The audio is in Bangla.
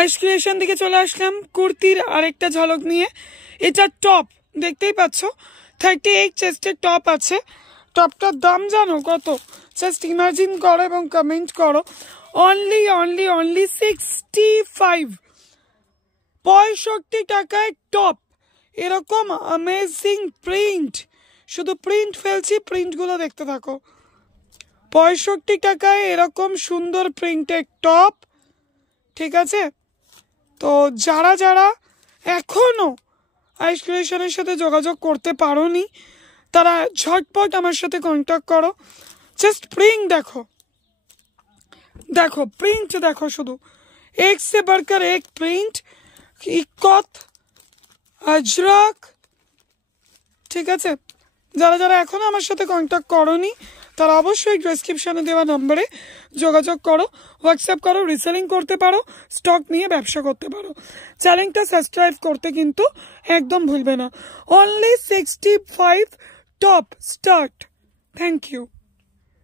আইস ক্রিয়েশন থেকে চলে আসলাম কুর্তির আরেকটা ঝলক নিয়ে। এটা টপ, দেখতেই পাচ্ছ 38 চেস্টের টপ আছে। টপটার দাম জানো কত? জাস্ট ইমাজিন করো এবং কমেন্ট করো। অনলি 65 টাকায় টপ। এরকম অ্যামেজিং প্রিন্ট, শুধু প্রিন্ট ফেলছি, প্রিন্টগুলো দেখতে থাকো। 65 টাকায় এরকম সুন্দর প্রিন্টের টপ, ঠিক আছে? তো যারা যারা এখনো আইস ক্রিয়েশনের সাথে যোগাযোগ করতে পারোনি তারা ঝটপট আমার সাথে কন্ট্যাক্ট করো। জাস্ট প্রিন্ট দেখো, দেখো প্রিন্ট দেখো, শুধু এক সে বাড়কর এক প্রিন্ট। ইকত, আজরাক, ঠিক আছে? যারা যারা এখনো আমার সাথে কন্ট্যাক্ট করোনি তারা অবশ্যই ডেসক্রিপশনে দেওয়া নম্বরে যোগাযোগ করো, হোয়াটসঅ্যাপ করো, রিসেলিং করতে পারো, স্টক নিয়ে ব্যবসা করতে পারো। চ্যানেলটা সাবস্ক্রাইব করতে কিন্তু একদম ভুলবে না। Only 65 top start. Thank you.